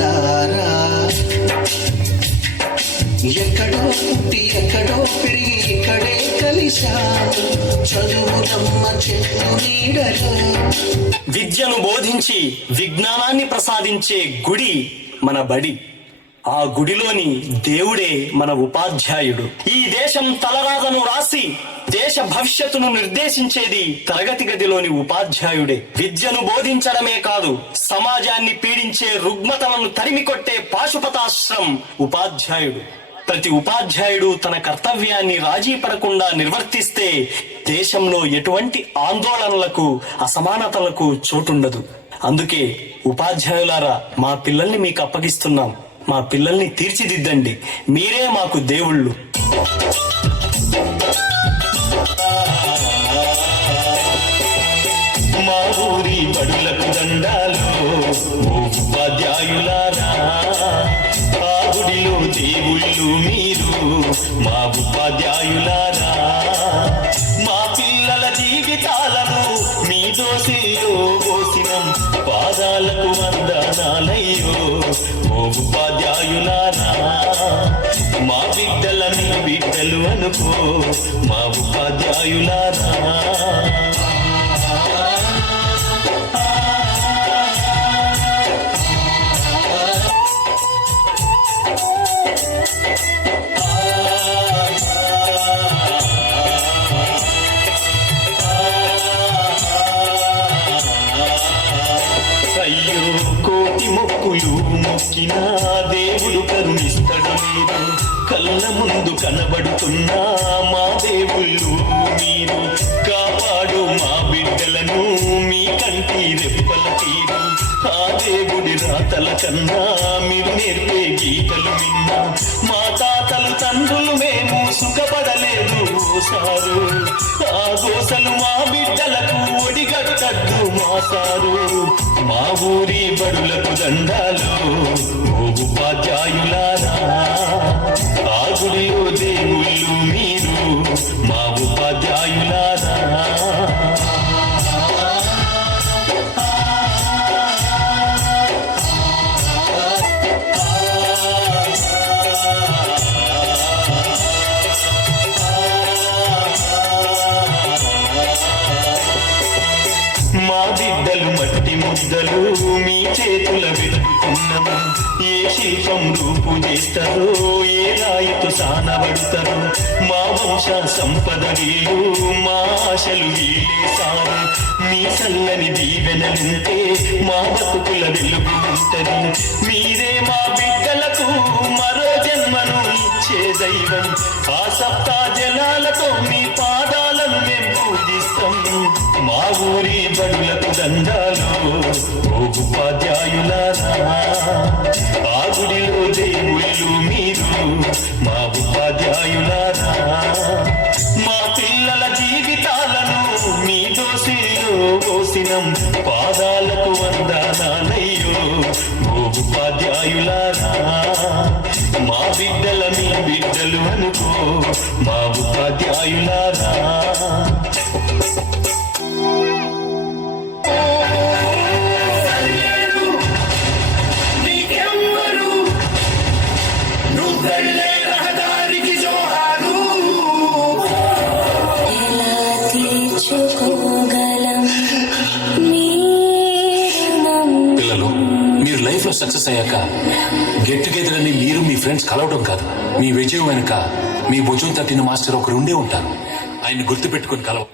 ఉపాధ్యాయులారా, ఎక్కడో పుట్టి ఎక్కడో పెరిగి ఇక్కడే కలిశారు, చదువులమ్మ చెట్టు నీడలో. విద్యను బోధించి విజ్ఞానాన్ని ప్రసాదించే గుడి మన బడి. ఆ గుడిలోని దేవుడే మన ఉపాధ్యాయుడు. ఈ దేశం తలరాతను రాసి దేశ భవిష్యత్తును నిర్దేశించేది తరగతి గదిలోని ఉపాధ్యాయుడే. విద్యను బోధించడమే కాదు, సమాజాన్ని పీడించే రుగ్మతలను తరిమికొట్టే పాశుపతాశ్రం ఉపాధ్యాయుడు. ప్రతి ఉపాధ్యాయుడు తన కర్తవ్యాన్ని రాజీ పడకుండా నిర్వర్తిస్తే దేశంలో ఎటువంటి ఆందోళనలకు, అసమానతలకు చోటుండదు. అందుకే ఉపాధ్యాయులారా, మా పిల్లల్ని మీకు అప్పగిస్తున్నాం. మా పిల్లల్ని తీర్చిదిద్దండి. మీరే మాకు దేవుళ్ళు. మా ఊరి బడులకు దండాలు ఉపాధ్యాయులారా, ఆ గుడిలో దేవుళ్ళు మీరు మా ఉపాధ్యాయులారా. మా పిల్లల జీవితాలను మీ దోసిలో పోసినం, పాదాలకు వందనాలయ్యో ఓ ఉపాధ్యాయులారా. మా బిడ్డలని బిడ్డలు అనుకో మా ఉపాధ్యాయులారా. అయ్యో కోటి మొక్కులు మొక్కినా దేవుడు కరుణిస్తడు మీరు, కళ్ళ ముందు కనబడుతున్నా మా దేవుళ్ళు మీరు. కాపాడు మా బిడ్డలను మీ కంటి రెప్పల తీరు, ఆ దేవుడి రాతల కన్నా మీరు నేర్పే గీతలు విన్నా. మా తాతలు తండ్రులు మేము సుఖపడలేదు సారు, ఆ గోసలు మా బిడ్డలకు ఒడిగట్టద్దు మా సారు. మా ఊరి బడులకు దండాలు ఓ ఉపాధ్యాయులారా, ఆ గుడిలో దేవుళ్ళు మీరు మా ఉపాధ్యాయులారా. మా బిడ్డలు మట్టి ముద్దలు మీ చేతుల పెట్టుకున్నాము, ఏ శిల్పం రూపు చేస్తారో ఏ రాయితో సానబడతారు. మా వంశ సంపద వీళ్ళు, మా ఆశలు వీళ్ళేసారు. మీ చల్లని దీవెనలుంటే మా బతుకుల వెలుగు ఉంటది. మీరే మా బిడ్డలకు మరో జన్మను ఇచ్చే దైవం, ఆ సప్తా జనాలతో మీ పాదాలను మేము పూజిస్తాం. మా ఊరి బడులకు దండాలు ఓ ఉపాధ్యాయులారా, ఆ గుడిలో దేవుళ్ళు మీరు మా ఉపాధ్యాయులారా. మా పిల్లల జీవితాలను మీ దోసిలో పోసినం, పాదాలకు వందనాలయ్యో ఓ ఉపాధ్యాయులారా. మా బిడ్డల మీ బిడ్డలు అనుకో మా ఉపాధ్యాయులారా. పిల్లలు, మీరు లైఫ్ లో సక్సెస్ అయ్యాక గెట్ టుగెదర్ అని మీరు మీ ఫ్రెండ్స్ కలవడం కాదు, మీ విజయం వెనుక మీ భుజం తట్టిన మాస్టర్ ఒకరు ఉండే ఉంటారు. ఆయన్ని గుర్తుపెట్టుకుని కలవ.